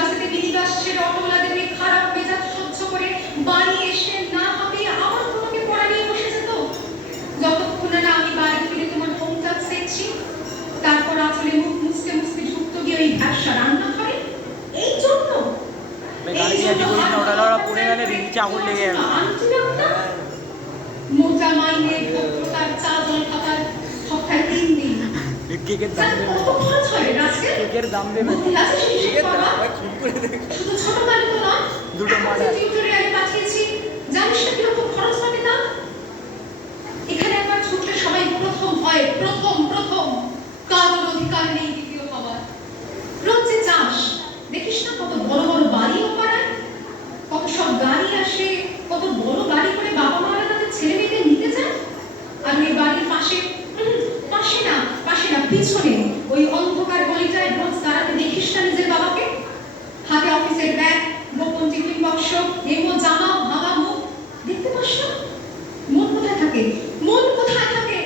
বাসেতে minibus ছেড়ে অটোওয়ালাদের এই খারাপ মেজাজ সহ্য করে বাড়ি এসে না হবে আবার তোমাকে পড়া নিয়ে বসে যেত। যতক্ষণ না আমি বাড়ি ফিরে তোমার হোম টাচ দেখছি, তারপর আসলে মুখ মুছতে মুছতে ঢুকতো গিয়ে ওই ভ্যাবসা রান্না করে। এই জন্য মোটা মাইনে ভদ্রতার চা জল খাবার সপ্তাহে 3 দিন কেকের দাম দেবে শুধু ছোট গাড়ি তো না, দুটো মডেল টিউটোরিয়ালে পাঠিয়েছি, জানিস না কিরকম খরচ হবে না? এখানে একবার ছুটলে সবাই প্রথম হয়, প্রথম কারোর অধিকার নেই দ্বিতীয় হওয়ার। রোজ যে চাষ দেখিস না কত বড় বড় বাড়িও পাড়ায়, কত সব গাড়ি আসে, কত বড় গাড়ি করে বাবা মারা তাদের ছেলে মেয়েদের নিতে যায়। আর ওই বাড়ির পাশে না পিছনে ওই অন্ধকার গলিটায় রোজ দাঁড়াতে দেখিস না নিজের বাবাকে, হাতে অফিসের ব্যাগ, গোপন টিফিন বাক্স, এমো জামা, ভাঙা মুখ, দেখতে পাস না? মন কোথায় থাকে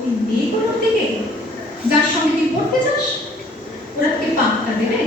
ওই মেয়েগুলোর দিকে যার সঙ্গে তুই পড়তে চাস? ওরা কি পাত্তা দেবে?